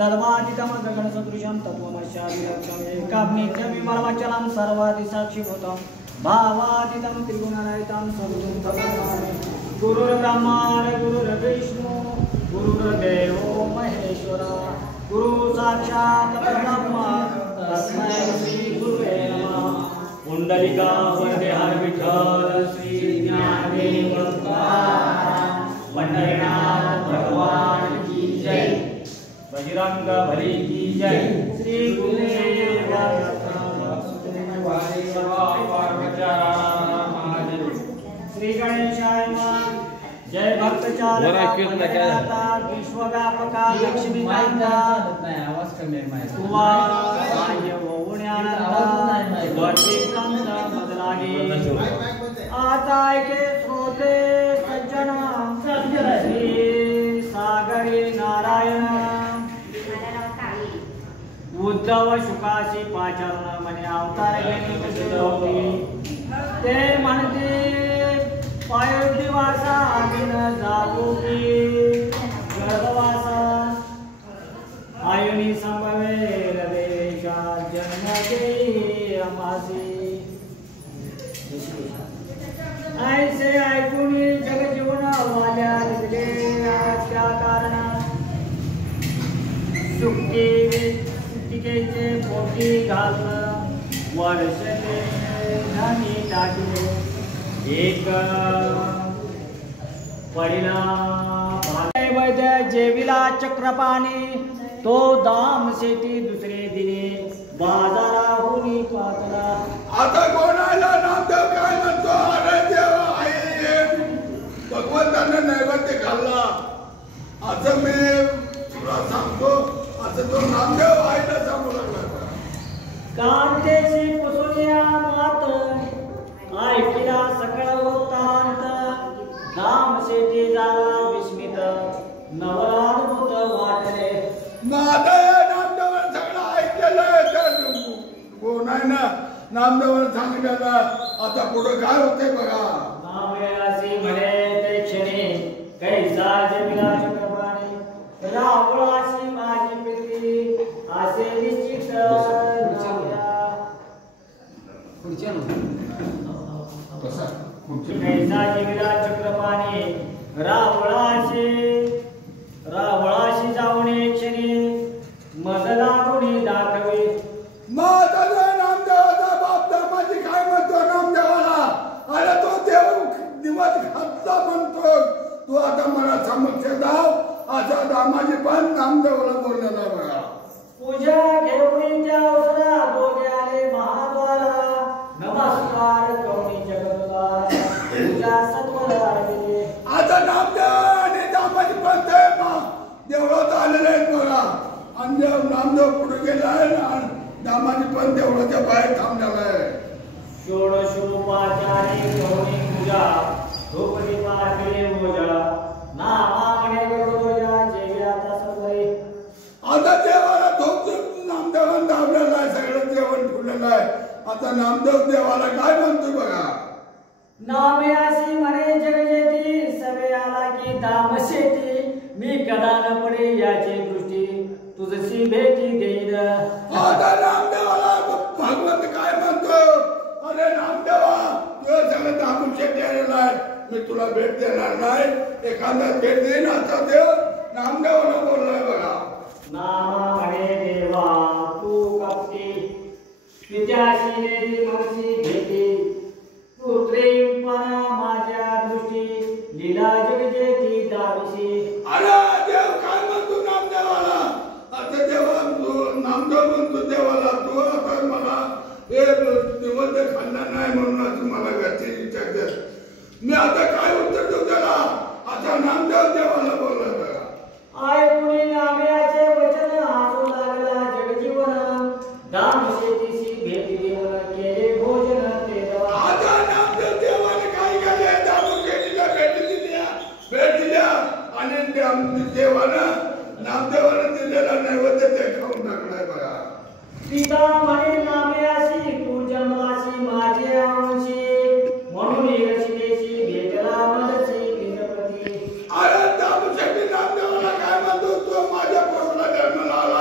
तद्वादितम गगन सदृशम तत्वमस्यादिलक्षम एकाग्नित्यं विमलमचलं सर्वादिसाक्षिभूतं भावादितं त्रिगुणरहितं सगुणं तत्त्वमसि गुरुर्ब्रह्मा गुरुर्विष्णु गुरुर्देवो महेश्वरा गुरु साक्षात् परब्रह्म तस्मै श्री गुरुवे नमः। पुंडलिका वरदे हर विठ्ठल श्री ज्ञानदेव पंढरीनाथ भगवान की जय। बजरंग बली की जय। श्री गुरुदेव श्री गणेशाय नमः। जय भक्त चालका विश्वव्यापका लक्ष्मीकांता आवाज कमी आता के श्रोते सज्जन श्री सागरी नारायण उद्धव शुकाशी पाचारण म्हणे अवतार घेणे ते म्हणते पायोदिवासा आदिन जाऊ की गर्भवासा आयुनी संभवे रदेशा जन्म देई अमासी। ऐसे ऐकून जगजीवन वाल्या दिसले त्या कारण सुट्टीकेचे पोटी घालून वर्षे धनी टाकले एक पडिला वैद्य जेविला चक्रपाणी तो दाम शेती दुसरे दिने बाजाराहून पातला। आता कोणाला नामदेव काय म्हणतो? अरे देवा आई भगवंताने नैवेद्य घालला असं मी तुला सांगतो। असं तो नामदेव आईला सांगू लागला। कांतेची पुसुनिया मात ऐकिला सकळ वृत्तांत दाम शेती झाला विस्मित नवराद्भुत वाटले। नामदेवानं सगळं ऐकलेलं कोणाला नामदेवानं सांगितलं। आता पुढे काय होते बघा। नामयासी म्हणे ते क्षणी कैसा जमिला चक्रपाणी रावळाशी माझी प्रीती असे निश्चित कैसा जमिला चक्रपाणी रावळाशी जाऊन एक क्षणी मजला कोणी दाखवे। नामदेवाचा बाप धर्माची काय म्हणतो नामदेवाला? अरे तो देव दिवस घातला म्हणतो। तू आता मला समक्ष जाव असा दामाजी पण नामदेवाला बोललेला बघा। पूजा घेऊन त्या अवसरा दोघे आले महाद्वारा नमस्कार कवणी जगद्वारा पूजा सत्वरा आले। आता नामदेव आणि दामाजी पण देवळात आलेले आहेत बघा। आणि नामदेव पुढे गेलाय आणि दामाजी पण देवळाच्या बाहेर थांबलेला आहे। षोडशोपचारे कवणी पूजा धूपदीपा केले पूजा नामाने गरुडोजा जेव्याता सवय। आता देवाला धूप नामदेवानं दाबलेला आहे। सगळं जेवण ठेवलेलं आहे। आता नामदेव देवाला काय म्हणतो बघा। नामयासी म्हणे जगजेती सवे आला की दाम शेती मी कदा न पडे याची दृष्टी तुझशी भेटी देईन। आता नामदेवाला भगवंत काय म्हणतो? अरे नामदेवा तुझं सगळं दाबून शेती आलेलं आहे। मी तुला भेट देणार नाही। एखादा भेट देईन असा देव नामदेवाला बोललाय बघा। नामा म्हणे देवा तू कपटी पित्याशी नेली मनसी भेटी कृत्रिमपणा माझ्या दृष्टी लीला जगजेती दाविशी। अरे देव काय म्हणतो नामदेवाला? आता देवा नामदेव म्हणतो देवाला तू आता मला हे दिवस खाल्ला नाही म्हणून मला घरची विचारते। मी आता काय उत्तर देऊ त्याला? आता नामदेव देवाला बोलला बघा। ऐकुनी नामयाचे वचन हसू लागला जगजीवन दाम शेतीशी भेटी देऊन केले भोजन ते दवा। आता नामदेव देवाने काय केले? दाम शेतीला भेट दिल्या आणि देवानं नामदेवानं दिलेला नैवेद्य ते खाऊन टाकलाय बघा। पिता म्हणे नामयासी तू जन्मासी माझे अंशी म्हणून रसिकेशी भेटला मनसी पिंडपती। अरे दाम शेती नामदेवाला काय म्हणतो? तो माझ्या पोटाला जन्माला आला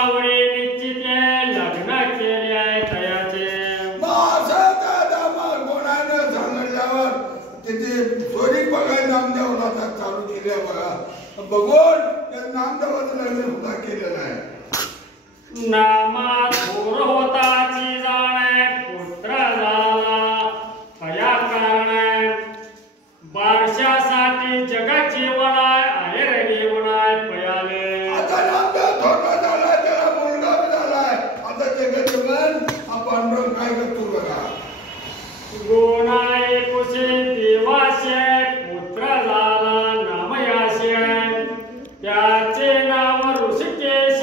आवडी निश्चित आहे लग्न केले आहे तयाचे असं काय दामाल कोणानं सांगितल्यावर तिथे चोरी बघाय नामदेवाला चालू केल्या बघा बघून त्या नामदेवाचं लग्न सुद्धा केलेलं आहे नामा थोर होताची जाणे पुत्र झाला कया कारण बारशासाठी जगात जीवन आहे रे जीवन पयाले आता नामदेव थोरला झालाय त्याला मुलगा बी झालाय आता जगात जीवन हा पांडुरंग काय करतो बघा गोनाय कुशे देवाशे पुत्र झाला नामयाशे त्याचे नाव ऋषिकेश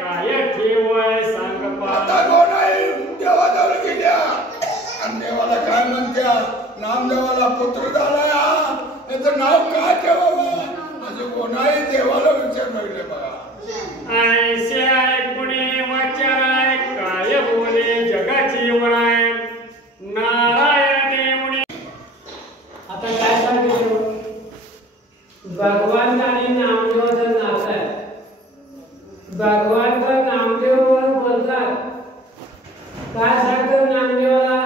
काय ठेवय सांग आता कोणाही देवाजवळ गेल्या आणि देवाला काय म्हणत्या नामदेवाला पुत्र झालाय हा याचं नाव काय ठेवावं असं कोणाही देवाला विचार लागले बघा ऐसे पुणे वचनाय काय बोले जगाची वणाय नारायण देवणी आता काय सांगितलं भगवान आणि नामदेवाचं नातं आहे भगवान तर नामदेवावर बोलतात काय सांगतात नामदेवाला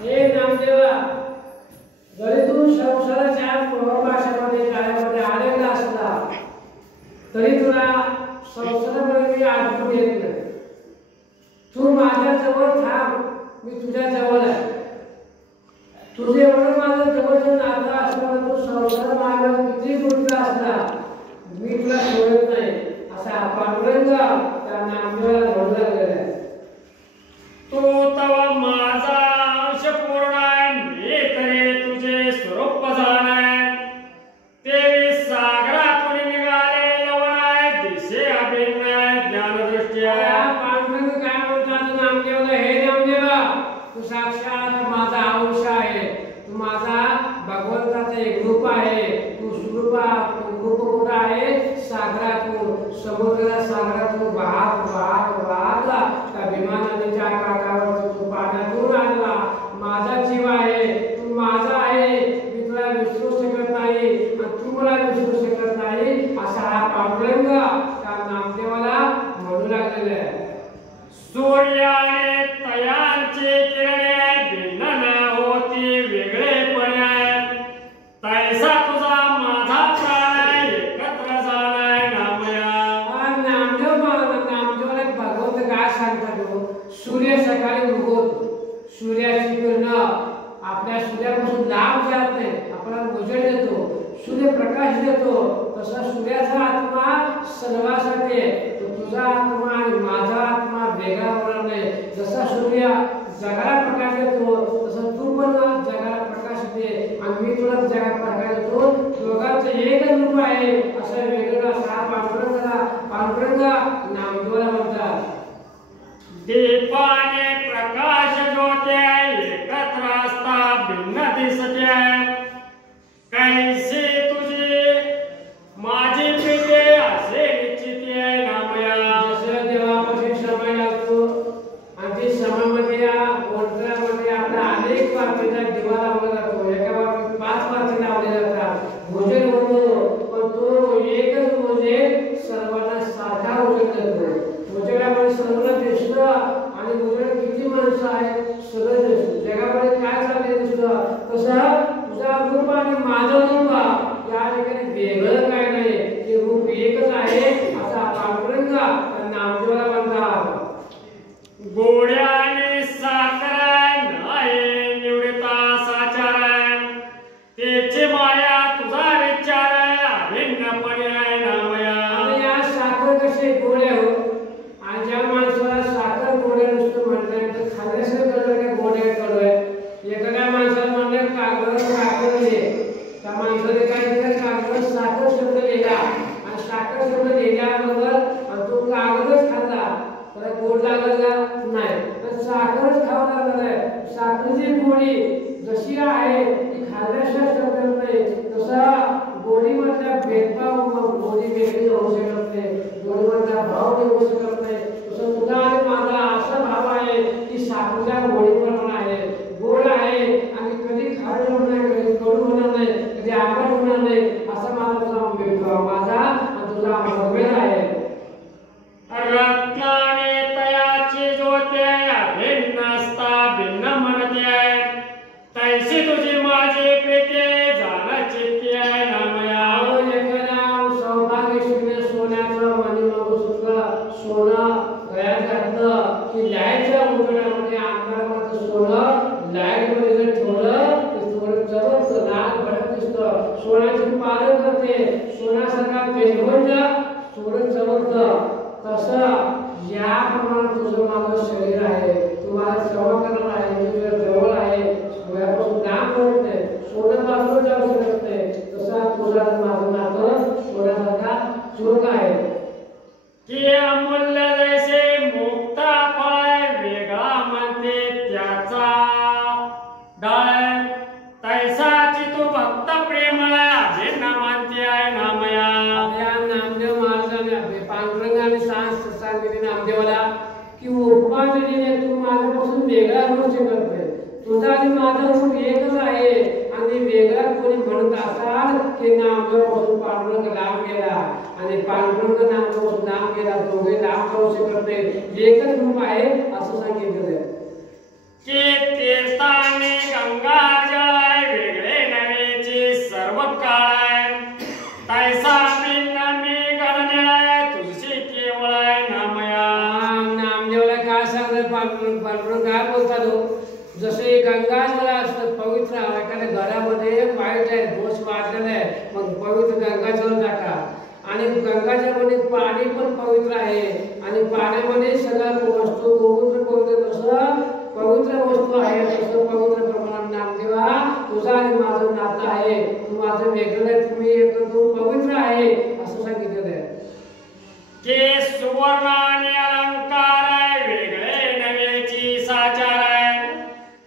हे नामदेवा जरी तू संसाराच्या प्रभाषामध्ये कार्यामध्ये आलेला असला तरी तुला संसारामध्ये मी अडकून येत नाही तू माझ्या जवळ थांब मी तुझ्या जवळ आहे तुझे एवढं माझं जवळचं नातं असलं तू संसार माझ्या किती गुंतला असला मी तुला सोडत नाही असा पांडुरंग त्या नामदेवाला म्हणला गेला तो तव माझा अंश पूर्ण मी तरी तुझे स्वरूप जाणाय ते सागरातून निघाले लवणाय दिशे अभिनय ज्ञानदृष्टी पांडुरंग काय म्हणतात नामदेवाला हे नामदेवा तू साक्षात माझा अंश आहे तू माझा भगवंताचा एक रूप आहे तू रूप कुठं आहे सागरातून समुद्राला सागरातून वाहत वाहत वाहत त्या विमानाच्या काठावर तू पाण्यातून आला माझा जीव आहे तू माझा आहे मी तुला विसरू शकत नाही आणि तू मला विसरू शकत नाही असा हा पांडुरंग त्या नामदेवाला म्हणू लागलेला आहे सूर्याने तयांचे किरणे भिन्न होती वेगळेपणे तैसा तुझा माझा प्राण एकत्र झालाय नामया नामदेवाला भगवंत काय सांगतात सूर्य सकाळी उगवतो सूर्याची किरण आपल्या सूर्यापासून लांब जात नाही आपल्याला उजेड देतो सूर्य प्रकाश देतो तसा सूर्याचा आत्मा सर्वांसाठी आहे तुझा आत्मा आणि माझा आत्मा वेगळा होणार नाही जसा सूर्य जगाला प्रकाश देतो तसा तू पण जगाला प्रकाश दे आणि मी तुला जगाला प्रकाश देतो दोघांचं एकच रूप आहे असं वेगळं असा पांडुरंग नामदेवाला म्हणतात दीपाने प्रकाश ज्योते एकत्र असता भिन्न दिसते कैसे तुझे माझे प्रीते असे निश्चित आहे नामया जसं देवापाशी समय लागतो आणि ते समयामध्ये मंत्रामध्ये आपला अनेक वाक्याचा दिवा लावला जातो एका वाक्यात 5 वाक्य लावले जातात भोजन होतो पण तो एकच भोजन सर्वांना सारखा भोजन देतो भोजनामध्ये सर्वांना दिसतं आणि भोजनात किती माणसं आहेत सगळं दिसतं जगामध्ये काय चाललंय दिसतं कसं तुझा रूप आणि माझं रूप या ठिकाणी वेगळं काय नाही ते रूप एकच आहे असा पांडुरंग नामदेवाला म्हणतात गोड्याने साखर नाही निवडता साचार त्याची माया तुझा विचार अभिन्नपणे नामया आणि या साखर कसे गोड्या हो आणि ज्या माणसाला साखर गोड्या नुसतं म्हटल्यानंतर खाण्याचं कळलं काय गोड्या कळूय एखाद्या माणसाला म्हणलं कागद साखर दे त्या माणसाने काय केलं कागद साखर शब्द लिहिला आणि साखर शब्द लिहिल्याबरोबर आणि तो कागदच खाल्ला तर गोड लागला नाही तर साखरच खावं लागलं आहे साखरेची गोडी जशी आहे ती खाल्ल्याशिवाय समजत नाही तसा गोडीमधला भेदभाव गोडी वेगळी होऊ शकत नाही गोडीमधला भाव निघू शकत नाही तसं तुझा आणि माझा असा भाव आहे की साखरेच्या गोडीप्रमाणे आहे गोड आहे आणि कधी खारट होणार नाही कधी कडू होणार नाही कधी आंबट होणार नाही असा माझा तुझा माझा आणि तुझा मतभेद आहे तसं या प्रमाणात तुझं माझं शरीर आहे, तू माझा सेवा करणार आहे, मी तुझ्या जवळ आहे, सोन्यापासून लांब होत नाही, सोनं बाजूला जाऊ शकत नाही, तसा तुझा माझं नातं सोन्यासारखा चूक आहे. की अमूल्य जैसे मुक्ता फळ वेगळा म्हणते त्याचा डाळ, तैसाची तू भक्त प्रेमळ अभिन्न मानते आहे नामया. या नामदेव महाराजांनी पांडुरंगाने सांगितले नामदेवाला की उपाधीने तू माझ्यापासून वेगळा होऊ शकत नाही, तुझा आणि माझा रूप एकच आहे, आणि वेगळा कोणी म्हणत असाल की नामदेवापासून पांडुरंग लांब गेला आणि पांडुरंग नामदेवापासून लांब गेला, दोघे लांब जाऊ शकत नाही, एकच रूप आहे असं सांगितलं. की तीर्थाने गंगा जळ वेगळे नव्हेची सर्व काळ, तैसा भिन्न मी गणनिळाय तुझी केवळ नामया. नामदेवाला काय सांगत पांडुरंग काय बोलतात हो, जसे गंगा जल असतं पवित्र, एखाद्या घरामध्ये वाईट आहे, दोष वाढलेला आहे, मग पवित्र गंगा जल टाका, आणि गंगाजलमध्ये पाणी पण पवित्र आहे, आणि पाण्यामध्ये सगळ्या वस्तू गोमूत्र पवित्र, तसं पवित्र वस्तू आहे, तसं पवित्र प्रमाणात नामदेवा तुझा आणि माझं नातं आहे, तू माझं वेगळं आहे, तुम्ही एक तू पवित्र आहे असं सांगितलेलं आहे. के सुवर्ण आणि अलंकार वेगळे नव्हेची साचार आहे,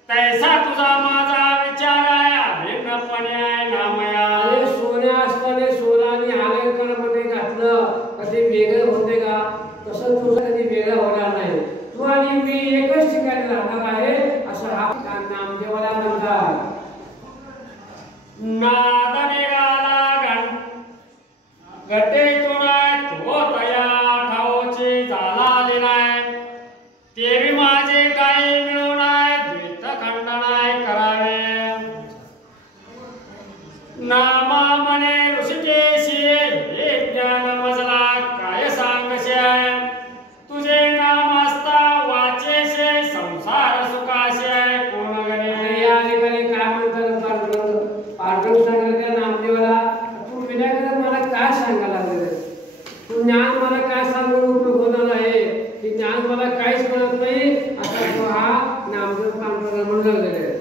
तैसा तुझा माझा विचार आहे अभिन्नपणे आहे नामया. आणि सोन्या असताना सोना आणि अलंकारामध्ये घातलं कधी वेगळं होते का, तसं तुझं कधी वेगळं होणार नाही, तू आणि मी एकच ठिकाणी राहणार आहे असं हा नामदेवाला म्हणतात. नाद निघाला घटेतून तो तया ठाऊची झाला लिनाय, तेवी माझे काही मिळून द्वैत खंडनाय करावे. नामा म्हणे ऋषिकेशी हे ज्ञान मजला काय सांगशे, तुझे नाम असता वाचेशे संसार सुखाशे कोण गणे. या ठिकाणी काय म्हणतात पांडुरंग सांगितलं त्या नामदेवाला, तू विनाकारण मला काय सांगायला लागले, तू ज्ञान मला काय सांगून उपयोग होणार आहे, की ज्ञान मला काहीच कळत नाही असा तो हा नामदेव पांडुरंग म्हणून लागलेला आहे.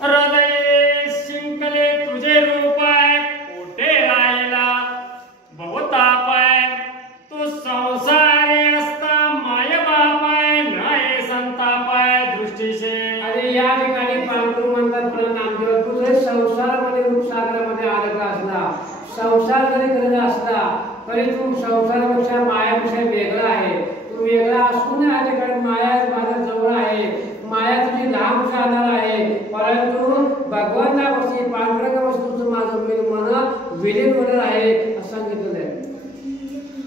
हृदय शिंकले तुझे रूप आहे, कोठे राहिला बहुताप आहे, तू संसारी असता माय बाप आहे, नाही संताप आहे दृष्टीशे. आणि या ठिकाणी पांडुरंग म्हणतात मला नामदेव, तू जरी संसारामध्ये रूपसागरामध्ये अडकला असला, संसार जरी करत असला तरी तू संसारापेक्षा मायापेक्षा वेगळा आहे, तू वेगळा असून या ठिकाणी माया माझ्या जवळ आहे, माया तुझी लांब जाणार आहे, परंतु भगवंतापाशी पांडुरंगापाशी तुझं माझं मन विलीन होणार आहे असं सांगितलेलं आहे.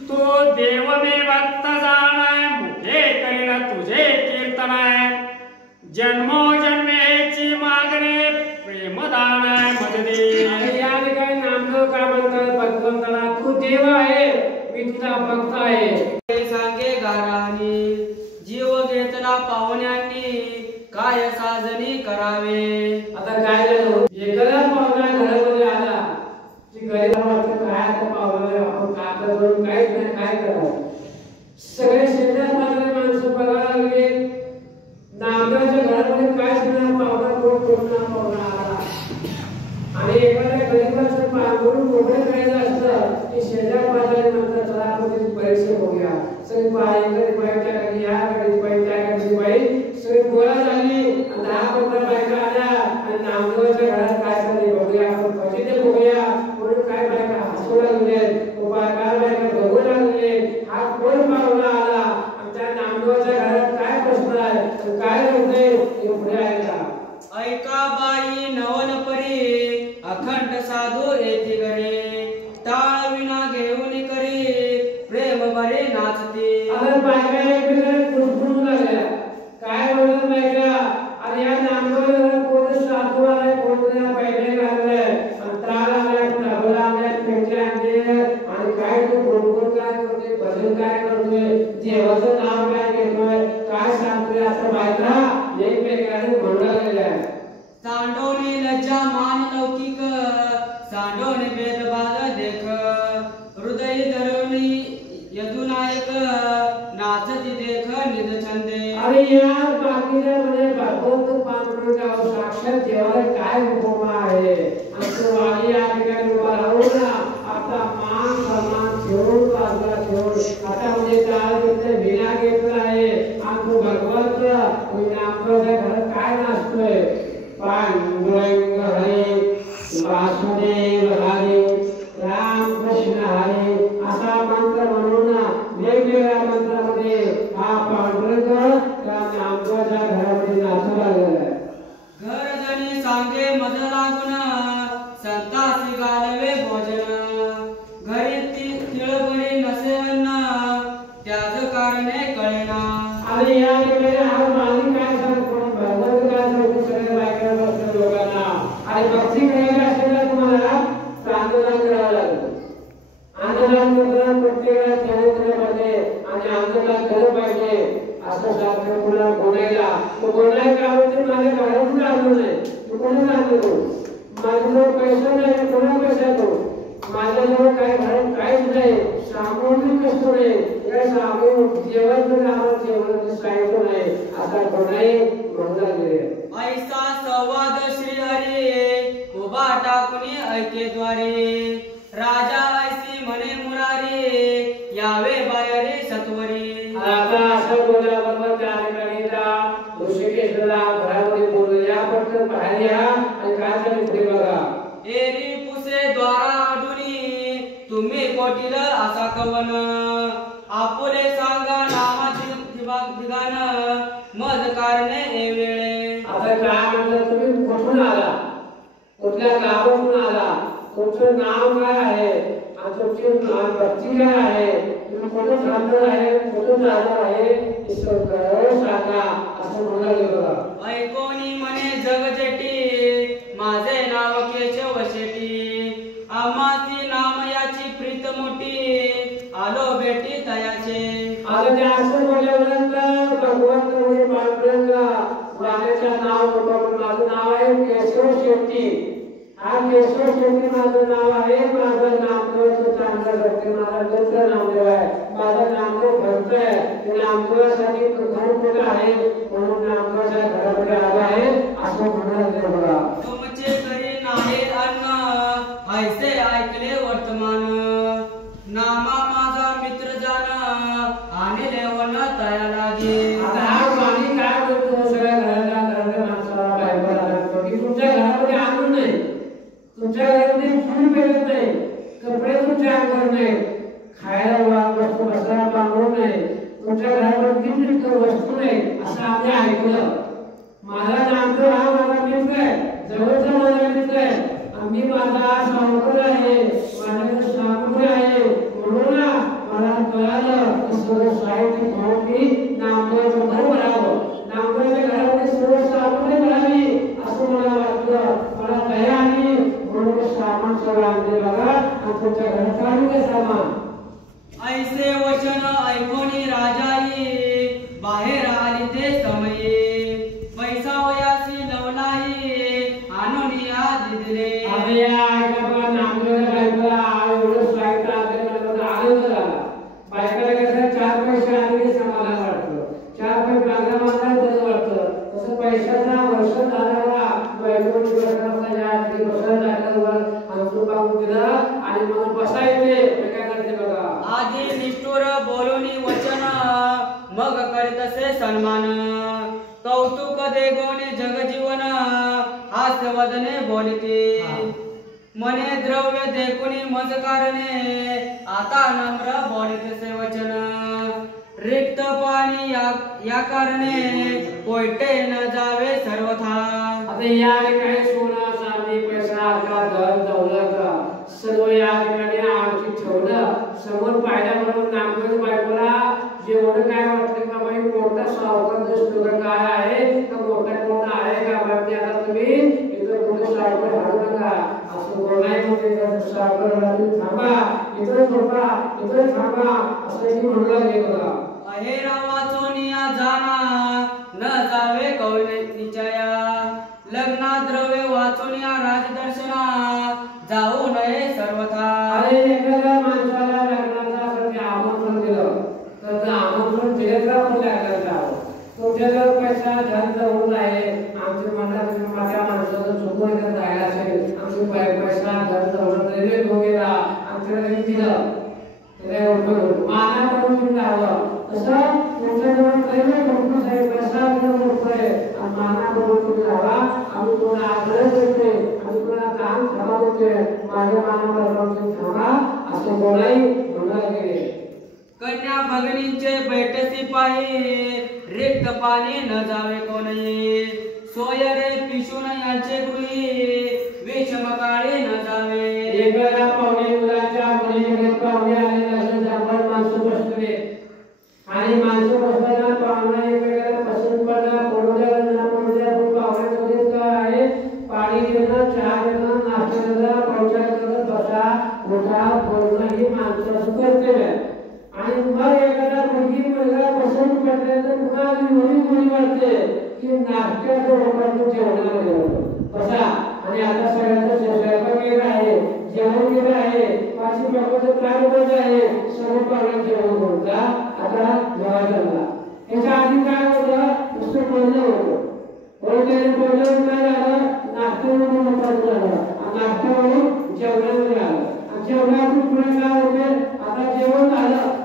तो देव मी भक्त जाणाय, मुखे करीन तुझे कीर्तन आहे, जन्मोजन्मेची मागणे प्रेमदान आहे मजदी. आणि या ठिकाणी नामदेव काय म्हणतात भगवंताला, तू देव आहे, मी तुझा भक्त आहे. सांगे गारानी जीव घेतला पाहुण्यांनी, काय साजनी करावे. आता काय झालं, एखादा पाहुणा घरामध्ये आला की घरी वाटतं काय आता पाहुणा आपण कागद करून काहीच नाही, काय करावं, सगळे शेतात मात्र माणसं बघायला लागले, नामदेवाच्या घरामध्ये काहीच नाही, पाहुणा पाहुणा आला, आणि एखाद्या गरीबाचं पांघरून मोठं करायचं असतं की शेजार बाजारी म्हणतात चला आपण त्याची परीक्षा बघूया, सगळी बाई त्या घरी या घरी बाई त्या घरी बाई सगळी गोळा झाली, आणि 10-15 बायका आल्या, आणि नामदेवाच्या घरात काय चाललंय बघूया, आपण फजिते बघूया, म्हणून काय बायका हसू लागले, काय बायका बघू लागले, हा कोण पाहुणा आला आणि त्या नामदेवाच्या घरात काय प्रश्न आहे, काय होते हे पुढे ऐका. ऐका बाई नवन परी अखंड साधू येथे घरी, टाळ विना घेऊन करी प्रेम बरे नाचते. अगर बायका एकमेकांना कुरकुरून लागल्या, काय बोलत बायका, अरे या नामदेवाला कोण साधू आलाय, कोण त्याला पैसे घालले, आणि टाळ आलाय, तबला आलाय, पेटी आणली, आणि काय तो गुणगुण काय करते, भजन काय करतोय, देवाचं नाव काय घेतोय, काय सांगतोय, असं बायका एकमेकांना म्हणू लागलेल्या आहे. सांडोनी लज्जा मान लौकिक, सांडोनी भेदभाव देख, हृदय धरणी यदुनायक, नाचती देख निज छंदे. अरे या बाकीच्या म्हणजे भगवंत पांडुरंगावर साक्षात देवाला काय उपमा आहे. असं वाली या ठिकाणी उभा राहून आपला मान सन्मान ठेवून बाजूला ठेवून आता म्हणजे त्या तिथे विना घेतला आहे. आणि तो भगवंत आपल्या घरात काय नाचतोय. पांडुरंग हरी वासुदेव हरी राम कृष्ण हरी असा मंत्र म्हणून वेगवेगळ्या मंत्रामध्ये हा पांडुरंग त्या नामदेवाच्या घरामध्ये नाचू लागलेला आहे. घर जणी सांगे मज लागून संतासी घालवे भोजन. घरी तिळबरी नसे अन्न त्याच कारणे कळेना. आणि या ठिकाणी हा मालिक काय सांगतो भगवंत काय सांगतो सगळ्या बायका बसल्या लोकांना. आणि भक्ती करायची असेल तर तुम्हाला प्रार्थना करावं लागेल. आंदोलन करणं प्रत्येकाला केलं पाहिजे आणि आंदोलन केलं पाहिजे. असं शास्त्र पुन्हा बोलायला तो बोलायला काय होते माझ्या घरातून आलो नाही. तू कोणी आणतो माझ्याजवळ पैसा नाही कोणा पैसा तो माझ्याजवळ काय घरात काहीच नाही. सामोरी कष्ट नाही काय सामोर जेवण जर आम्हाला जेवण सांगितलं नाही आता कोणाही म्हणला गेले. ऐसा संवाद श्री हरी उभा टाकुनी ऐकेद्वारे. राजा ऐसी म्हणे मुरारी यावे बाहेरी सत्वरी. आता असं बोलल्याबरोबर त्या ठिकाणी ऋषिकेशला घरामध्ये बोलले या पटकन बाहेर या आणि काय झाले पुढे बघा. एरी पुसे द्वारा अडुनी तुम्ही कोटील असा कवन. आपुले सांगा नामाची दिगान मज कारणे ए वेळे. आता काय म्हणतात तुम्ही कुठून आला कुठल्या गावातून आला तुमचं नाव काय आहे आणि तुमची भक्ती काय आहे तुम्ही कुठं थांबणार आहे कुठं जाणार आहे हे सगळं सांगा असं म्हणाले बघा. ऐकोनी म्हणे जगजेटी माझे नाव केशव शेटी. आम्हाची नाम याची प्रीत मोठी आलो बेटी तयाचे. आता ते असं बोलल्यानंतर भगवंत म्हणजे पांडुरंग वाण्याचं नाव मोठं माझं नाव आहे केशव शेट्टी. हा केशव शेट्टी माझं नाव आहे. माझं नामदेवाचं चांगलं करते माझा मित्र नामदेव आहे. माझं नामदेव भक्त आहे. ते नामदेवासाठी घर कुठं आहे म्हणून नामदेवाच्या घरामध्ये आला आहे असं म्हणाले बघा. तुमचे घरी नाही अन्न ऐसे ऐकले वर्तमान. नामा माझा मित्र जान आणि लेवन तया लागे. आता हा माणूस काय बोलतो सगळ्या घराच्या माणसाला बायकोला लागतो की तुमच्या घरामध्ये आणून नाही तुमच्या घरामध्ये फूल मिळत नाही कपडे तुमच्या अंगावर नाही खायला वस्तू बसायला बांधून नाही तुमच्या घरामध्ये नीट वस्तू नाही असं आम्ही ऐकलं. माझा नामदेव हा माझा मित्र आहे जवळचा माझा मित्र आहे. आम्ही माझा सावकार आहे माझ्याकडे सामुग्री आहे म्हणून मला कळालं सगळं साहित्य घेऊन मी नामदेवाचं घर भरावं. नामदेवाच्या घरामध्ये सर्व सामुग्री भरावी असं मला वाटलं. मला दया आली म्हणून सामान सगळं आणले बघा आणि तुमच्या घरात काढून घ्या सामान. ऐसे वचन ऐकोनी राजाई बाहेर आली ते समये. पैसा वयासी लवलाई आणून या दिले. अरे या ऐका बघा नामदेवाच्या बायकोला एवढं साहित्य आणलं आनंद झाला. बायकाला कसं 4 पैसे आले की समाधान वाटतं 4 पैसे लागला मला बरं वाटतं. तसं पैशाचा वर्ष झाल्याला बायकोने बसला या ठिकाणी बसायला टाकल्यावर अंथरूण बांधून दिलं आणि मग बसायचे काय करते बघा. आधी निष्ठुर बोलूनी वचन मग करीतसे सन्मान. कौतुक देगोने जगजीवन हास्यवदने बोलते. मने द्रव्य देखुनी मज कारणे आता नम्र बोलतेसे वचन. रिक्त पाणी या कारणे कोयटे न जावे सर्वथा. आता या ठिकाणी सोनं चांदी पैसा आपला घर दौलत सर्व या ठिकाणी आमची ठेवलं. समोर पाहिल्याबरोबर नामदेवाच्या बायकोला जेवढं काय वाटलं का बाई मोठा सावकार दिसतो का काय आहे का मोठा कोण आहे का बाकी आता तुम्ही इथं कुठे सावकार हाडू नका असं बोलाय म्हणजे सावकार थांबा इथं झोपा इथं थांबा असं मी म्हणू लागले बघा. अहेरा वाचोनिया जाना न जावे कवले निचया. लग्ना द्रव्य वाचोनिया राजदर्शना जाऊ नये सर्वथा. अरे एखाद्या माणसाला लग्नाचा आमंत्रण दिलं तर माणूस जगतला पण लागला जावं तुमच्याजवळ पैसा धन जवळ आहे आमच्या मनात माझ्या माणसाचं चुकून जर राहिला असेल आमची पैसा धन जवळ रेल्वे वगैरे आमच्याकडे दिलं त्याला माना करून राहावं तसं तुमच्याजवळ रेल्वे भरपूर आहे पैसा भरपूर आहे आणि माना करून राहावा आम्ही तुम्हाला आग्रह करते आम्ही तुम्हाला काम ठेवा होते माझ्या मानावर ठेवा असं बोलाही म्हणायला गेले कन्या भगिनींचे बैठसी पाही रिक्त पाणी न जावे कोणी सोय रे पिशून यांचे गृही विषम काळी न जावे एकाला पाहुणे मुलाच्या मुलीकडे पाहुणे आलेले असेल आपण माणसं बसले आणि माणसं बसताना पाहुणा एकमेकाला पसंत पडला पडूद्या ना पडूद्या पाहुण्यामध्ये काय आहे पाणी देणं चहा देणं नाश्ता देणं पाहुणचार करणं बसा उठा बोलणं ही माणसं करते आणि मग एखादा मुलगी मुलगा पसंत पडल्यानंतर पुन्हा मुली वाटते की नाश्त्याचं लोकांचं जेवणाला बसा आणि आता सगळ्यांचं स्वयंपाक केला आहे जेवण केलं आहे पाचशे प्रकारचं काय बनवलं आहे सर्व पाहुण्या जेवण होता आता जेवायला याच्या आधी काय होतं नुसतं बोलणं होतं बोलून काय झालं नाश्त्यावरून झालं नाश्त्यावरून जेवणामध्ये आलं आणि जेवणातून पुढे काय होते आता जेवण झालं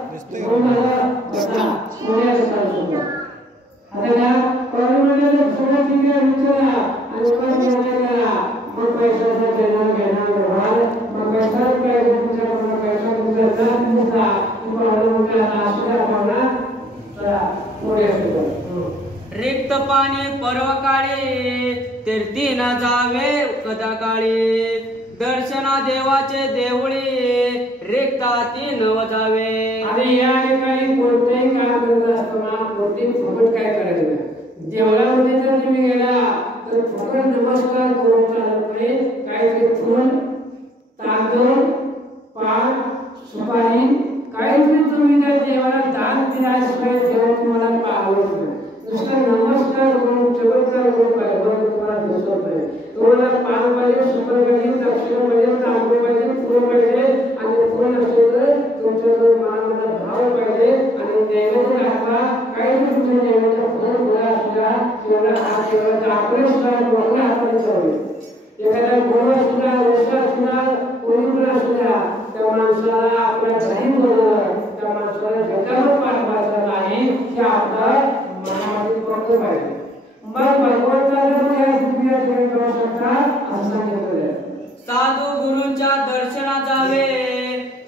रिक्त पाणी परवा काळी तीर्थी न जावे कदा काळी दर्शना देवाचे देवळी रिक्त हाती न जावे आणि या ठिकाणी कोणतेही काम करत असताना कोणतेही फुकट काय करायचं नाही देवळामध्ये जर तुम्ही गेला तर फुकट नमस्कार करून चालत नाही काहीतरी फुल तांदूळ पान सुपारी काहीतरी तुम्ही त्या देवाला दान दिल्याशिवाय देव तुम्हाला पावत नाही नुसतं नमस्कार करून चमत्कार करून पाहिजे तुम्हाला दिसत नाही तुम्हाला पान पाहिजे सुपारी पाहिजे दक्षिण पाहिजे तांदूळ पाहिजे फुल पाहिजे आणि फुल असेल तर तुमच्याकडे मनामध्ये भाव पाहिजे आणि नैवेद्य दाखवा काहीतरी तुमच्या नैवेद्य फुल गोळा असला तेवढा हात ठेवायचा आपले सुद्धा मोठ्या हाताने चालू एखाद्या गोळा सुद्धा रोषा सुद्धा कोणी पण असुद्धा त्या माणसाला आपल्या घरी बोलवलं त्या माणसाला जगावर पाठवायचं नाही हे आपलं मनामध्ये पक्क पाहिजे मग भगवंताला या दुनिया ठेवून करू शकता असं सांगितलं साधू गुरूंच्या दर्शना जावे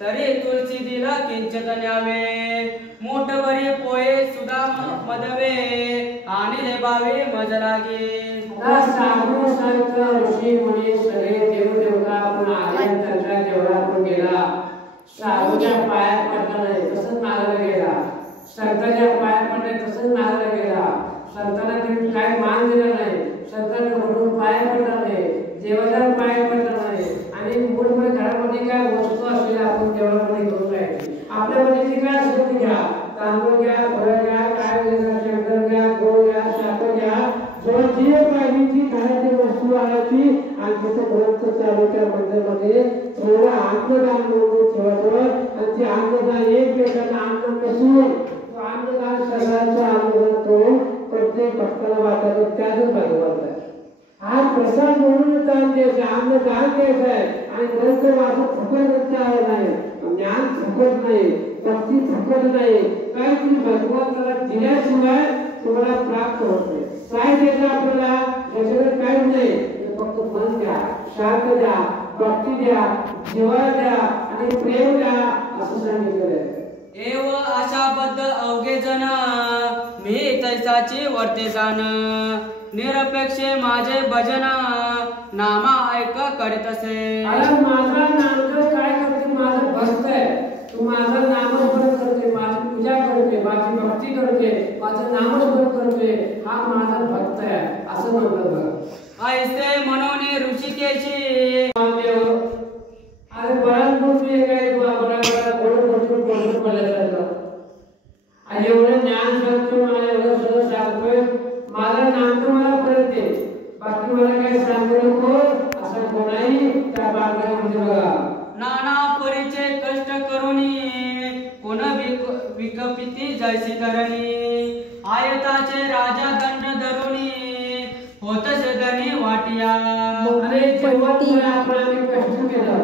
तरी तुळशी दिला किंचित न्यावे मोठभरी पोहे सुद्धा मदवे आणि रे बावे मज लागे साधू संत ऋषी मुनी सगळे देवदेवता आपण आले त्यांच्या देवळात आपण गेला साधूच्या पाया पडला नाही तसंच मागायला गेला संतांच्या पाया पडले तसंच मागायला गेला संतांना तुम्ही काय मान दिला नाही संतांना म्हणून पाया पडला नाही देवाच्या पाया पडला नाही आणि मूळमुळे घरामध्ये काय वस्तू असलेल्या आपण देवळामध्ये घेऊन जायची आपल्यामध्ये जे काय असेल ते घ्या तांदूळ घ्या फळं घ्या काय शंकर घ्या गोळ घ्या साखर घ्या जो जे पाहिजे खाण्याची वस्तू आणायची आणि तिथं ग्रंथ चालू त्या मंदिरामध्ये थोडं अन्नदान म्हणून ठेवायचं आणि ते अन्नदान एकमेकांना अन्न नसून तो अन्नदान सगळ्यांचं अन्नदान करून प्रत्येक भक्ताला वाटायचं त्यातच भागवत आहे हा प्रसाद म्हणून दान द्यायचं अन्न दान द्यायचं आहे आणि ग्रंथ वाचून फुकट ग्रंथ आला नाही ज्ञान फुकट नाही भक्ती फुकट नाही काय तुम्ही भगवंताला दिल्याशिवाय तुम्हाला प्राप्त होत नाही काय द्यायचं आपल्याला याच्याकडे काहीच नाही फक्त मन द्या शांत द्या भक्ती द्या जिव्हाळा द्या आणि प्रेम द्या असं सांगितलं एव आशाबद्ध अवघे जन मी तैसाची वर्ते जाण निरपेक्ष माझे भजन नामा ऐक करीत असे अरे माझा नामदेव काय करते माझा भक्त आहे तू माझा नामस्मरण करते माझी पूजा करते माझी भक्ती करते माझं नामस्मरण करते हा माझा भक्त आहे असं म्हणलं बघ ऐसे म्हणून ऋषिकेशी अरे बराच गोष्टी काय तू आपल्याला गोड गोष्टी बोलायचं आणि एवढं ज्ञान सांगतो मला एवढं सगळं सांगतोय माझं नामदेव मला परत दे बाकी मला काही सांगू नको असं कोणाही त्या बांधण्यामध्ये बघा नाना परीचे कष्ट करून कोण विकपिती जैसी धरणी आयताचे राजा दंड धरुणी होतसे धनी वाटिया. अरे जेव्हा आपण आम्ही कष्ट केलं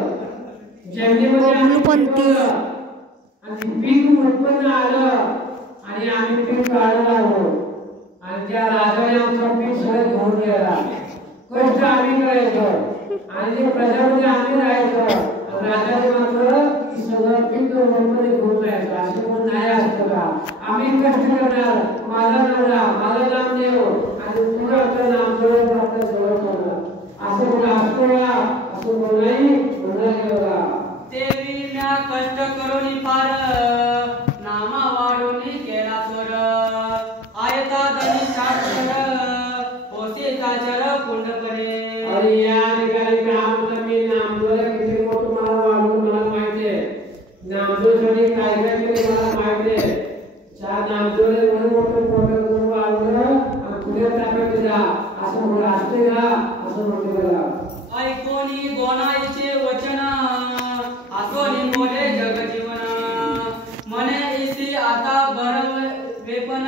जमिनीमध्ये आम्ही पिकवलं आणि पीक उत्पन्न आलं आणि आम्ही पीक काढलं आहोत आणि त्या राजाने आमचं पीक सगळं घेऊन गेला. कष्ट आम्ही करायचं आणि प्रजामध्ये आम्ही राहायचं. राजाने मात्र सगळं पीक उत्पन्न घेऊन जायचं. असं कोण नाही असतं का? आम्ही कष्ट करणार, माझा नवरा माझं नामदेव आणि तुझं आपलं नामदेव आपल्या जवळ ठेवलं. असं कोण असतो का? असं कोणाही म्हणाले बघा. देवी म्या कष्ट करून पार नामा वाढून केला स्वर आयता धनी साक्षर होसे साचर पुंड करे. अरे या ठिकाणी काम तर मी नामदेवाला किती मोठं मला वाढवून मला माहिती आहे. नामदेवासाठी काय काय केलं मला माहिती आहे. त्या नामदेवाला एवढं मोठं प्रोग्राम करून वाढवलं आणि पुढे ताब्यात दिला. असं म्हणलं असते का? असं म्हणते बघा. ऐकोनी गोणाईचे वचन आसोनी बोले जगजीवन मने इसी आता बरव वेपन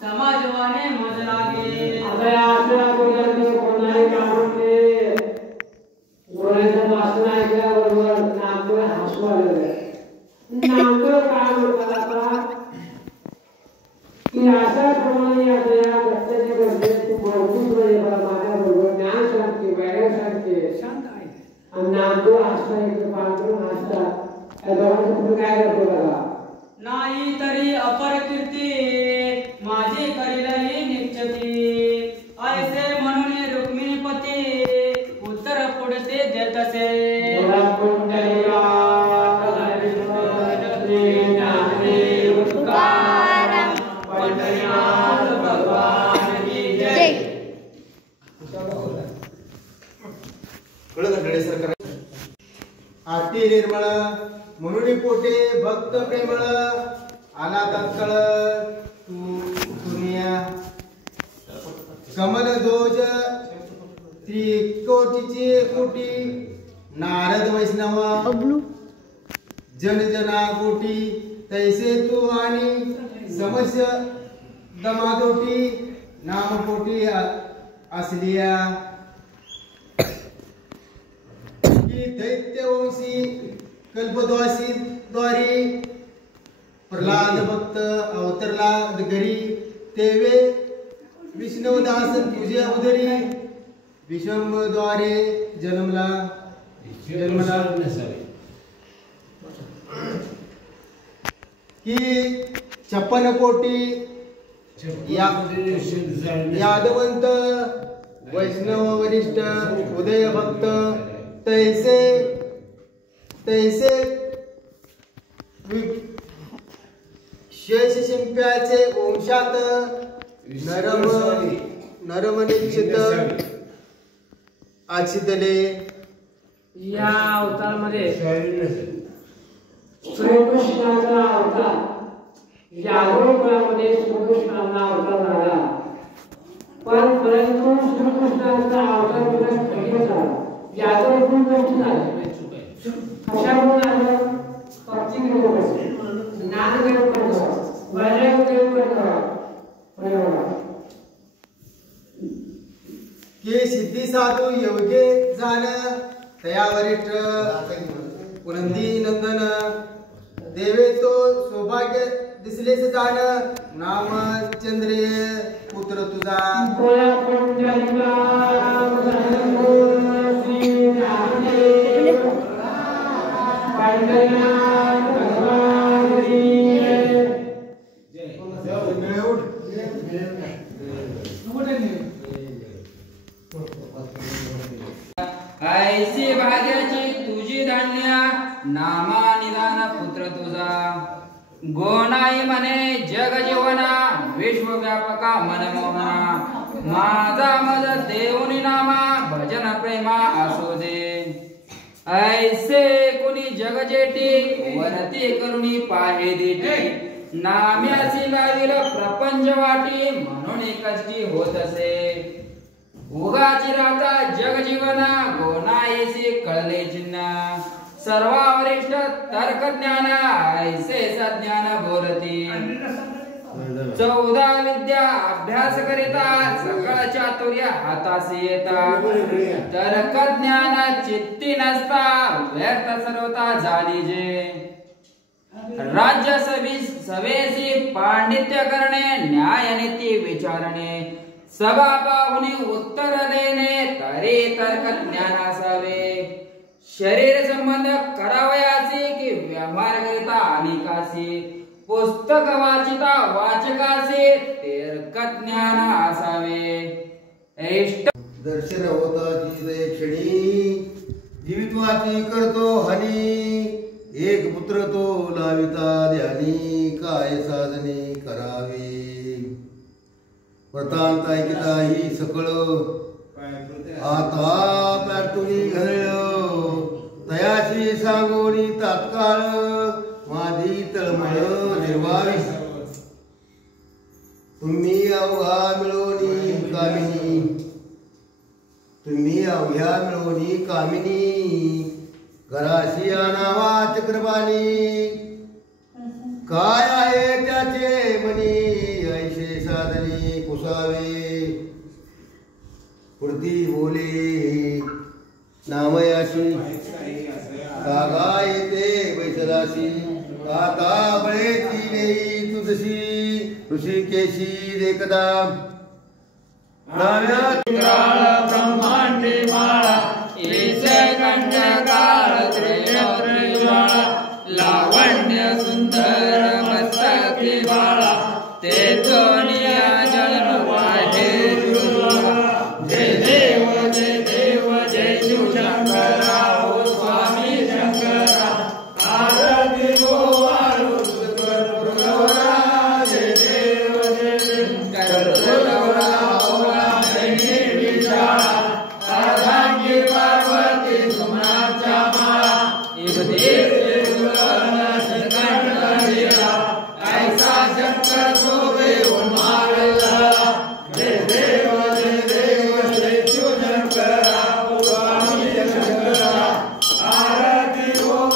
समाजवाने मज लागे. आता या अशा बोलण्याचे कोणाही काम केले गोळ्याचं वाचन ऐकल्याबरोबर नामदेव हसू आलेलं. नामदेव काय म्हणतात आता की अशा प्रमाणे आता या घटनेचे घडले तू भरपूर वेळ माझ्या बरोबर ज्ञान सांगते वैराग सांगते शांत आहे आणि नामदेव हसला इकडे पांढरून हसतात. त्या दोघांचं तुम्ही काय करतो बघा. नाही तरी अपर कीर्ती माझी करीलही निश्चिती ऐसे म्हणून रुक्मिणीपती उत्तर पुढते देतसे. आरती निर्मळ म्हणून पोटे भक्त प्रेमळ आला तत्काळ दुनिया कमल ध्वज त्रिकोटीचे कोटी नारद वैष्णव जन जना कोटी तैसे तू आणि समस्य दमादोटी नाम कोटी असलिया दैत्यवंशी कल्पद्वासी द्वारी प्रल्हाद भक्त अवतरला घरी तेवे विष्णुदास तुझे उदरी विषमद्वारे जन्मला ही 56 कोटी यादवंत वैष्णव वरिष्ठ उदय भक्त तैसे शेष शिंप्याचे वंशात नरमनिश्चित आचितले. या अवतारामध्ये श्रीकृष्णाचा अवतार यादव कुळामध्ये श्रीकृष्णाचा अवतार झाला. परंतु श्रीकृष्णाचा अवतार कधी झाला यादव कुळ नष्ट झाले. कशामुळे झालं? भक्ती ज्ञान देव करतो वैराग्य देव करतो के सिद्धी साधू योगे जाण तया वरिष्ठ पुरंदी नंदन देवे तो सौभाग्य दिसलेच जाण नाम चंद्रे पुत्र तुझा. ऐसी भाग्याची तुझी धन्य नामा निदान पुत्र तुझा. गोनाई म्हणे जग जीवना विश्वव्यापका मनमोहना माझा मज देऊनी नामा भजन प्रेमा असो दे. ऐसे कुणी जग जेटी वरती करुणी पाहे देती नाम्यासी लाविल प्रपंच वाटी म्हणून कष्टी होत असे. उगाची राहता जग जीवना गोनाईसी कळले चिन्ह सर्वावरिष्ठ तर्क ज्ञान ऐसे ज्ञान बोलती 14 विद्या अभ्यास करिता सकळ चातुर्य हातासी येता तर्क ज्ञान चित्ती नसता व्यर्थ सर्वता जाणीजे राज्य सभेसी पांडित्य करणे न्याय नीती विचारणे सभा पाहुणी उत्तर देणे तरी तर्क ज्ञान असावे शरीर संबंध करावयाचे की व्यवहार करिता अनेकासी पुस्तक वाचिता वाचकाचे तर्क ज्ञान असावे दर्शन होताची दये क्षणी जीवित्वाची करतो हानी एक पुत्र तो लाविता ध्यानी काय साधने करावी व्रतांत ऐकिता ही सकळ आता प्याटुनी घडलं तयाची सांगोनी तात्काळ माझी तळमळ निर्वावी तुम्ही अवघा मिळवणी कामिनी तुम्ही अवघ्या मिळवणी कामिनी घराशी आणावा चक्रपाणी काय आहे त्याचे मनी ऐसे साधने कुसावे पुढती बोले नामयाशी कागा येते बैसलाशी काता बळेची नेई तुझशी ऋषिकेशी देखदा ब्रह्मांडी माळा ईशे कंठ काळ त्रिज्वाळा लावण्य सुंदर मस्तकी बाळा ते दोनिया जन्म वाहे जय देव जय शिवशंकरा ओ स्वामी शंकरा आरती गोवाळू जय देव पार्वती सुमनाच्या माळा ऐसा शंकर शोभे उन्माळला जय देव जय शिवशंकरा स्वामी शंकरा आरती गोवाळू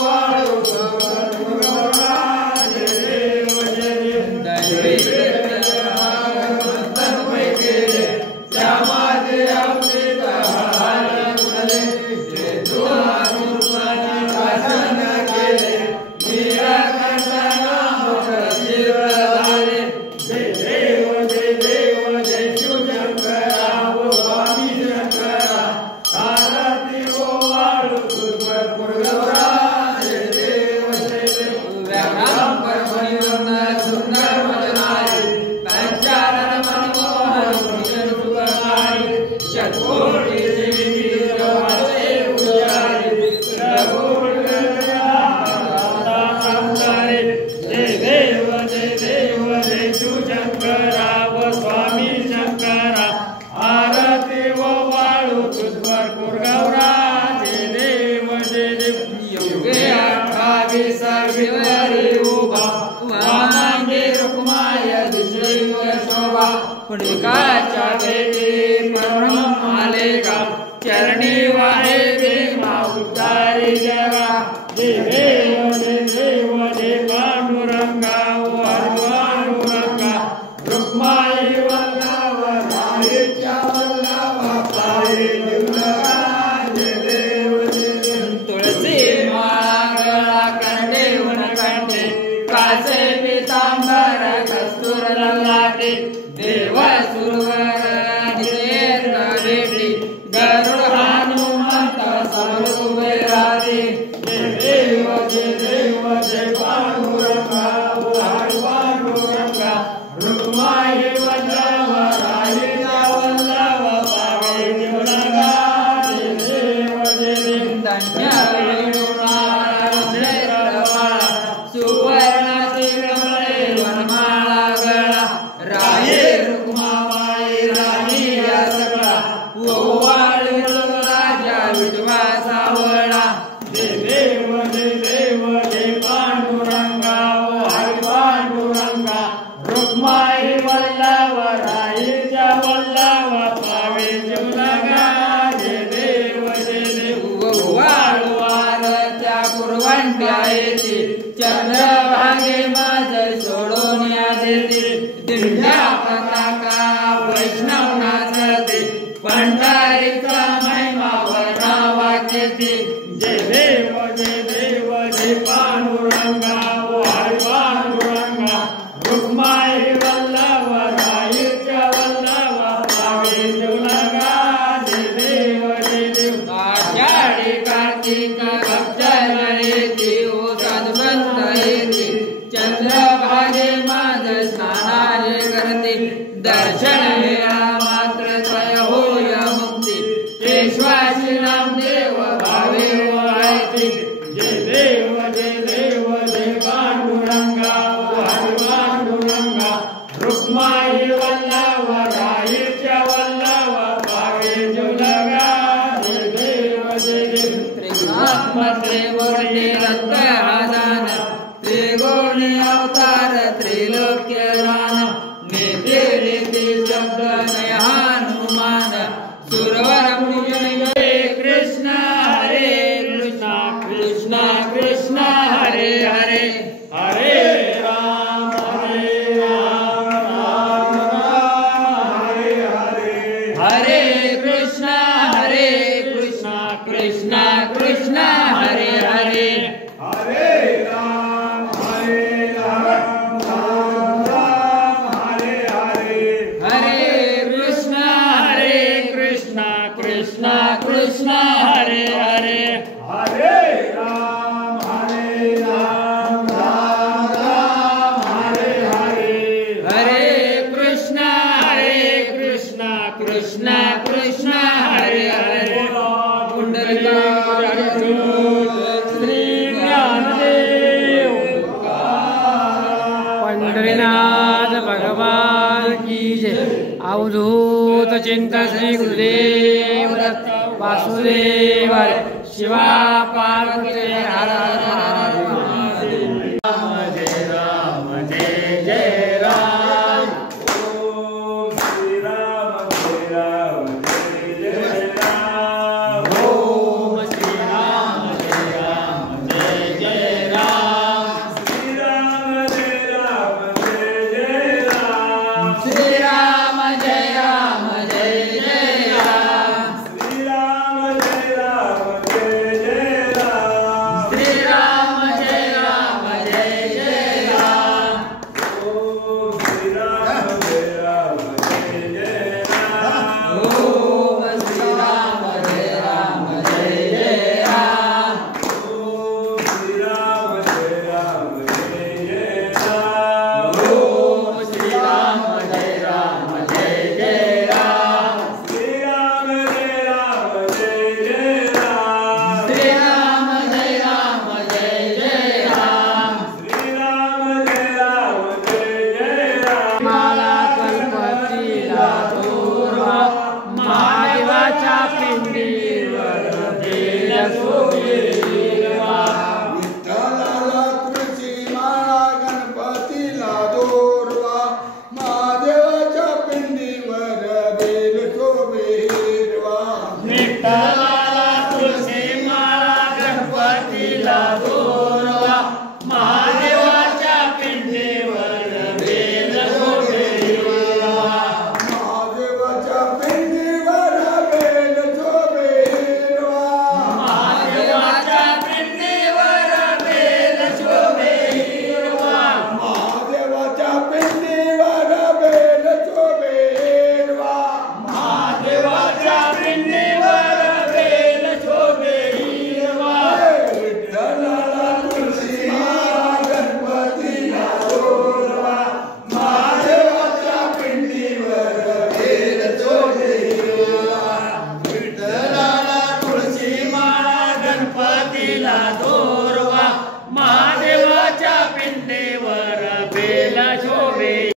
पुंडलिकाच्या भेटी परम आले का चरणी वाहे देवा उद्धारी जगा देव जय पांडुरंगा पांडुरंगा रुक्माई वल्लभ रायच्या वल्लभ पाये तुळसी माळा गळा कंडे उनकंठे कासे पितांबर कस्तूर ललाटे देव सुरवर रेडी गरुड हनुमंत समरू विराजे देव जय पांडुरंगा पांडुरंगा रुक्माई वल्लभ रायच्या वल्लभ पावे जीवनगा देव धन्य सुवर्ण वनमाळा गळा राये दिंड्या पताका वैष्णव नाचते पंढरीचा महिमा वर्णावा कीर्ती जय देव जय पांडुरंगा वारी पांडुरंगा रुक्माई वल्लभ राईच्या वल्लभ पावे देवलगा जय देव आषाढी कार्तिक भक्तजन येती ओ साधुसंत येती चंद्रभागे माझ स्नानाले करते दर्शन वेळा मात्र तय होय मुक्ती पेशवाची नामदेव भावे ओळखती जय देव जय पांडुरंगा वारी पांडुरंगा रुक्माई वल्लभ राईच्या वल्लभ पावे देवलगा जय देव त्रिगुणात्मत्रे बोलते रत्न आदान त्रिगुणी अवतार त्रिलोक्यरान नेते रीती शब्द नय हनुमान सुरवर पूजन कृष्ण कृष्ण कृष्ण हरे हरे हरे राम राम राम हरे हरे कृष्ण कृष्ण कृष्ण हरे हरे हरे राम राम राम हरे हरे कृष्ण कृष्ण कृष्ण हरे हरे हरे राम राम राम हरे हरे कृष्ण कृष्ण कृष्ण हरे हरे पुंडलिका श्री ज्ञानदेव पंढरीनाथ भगवान की जय। अवधूत चिंतन श्री गुरुदेव दत्त वासुदेव शिवा पार्वती हर हर महादेव। राम जय जय राम ओम श्री राम जय जय राम ओम श्री राम जय जय राम श्री राम जय जय राम श्री राम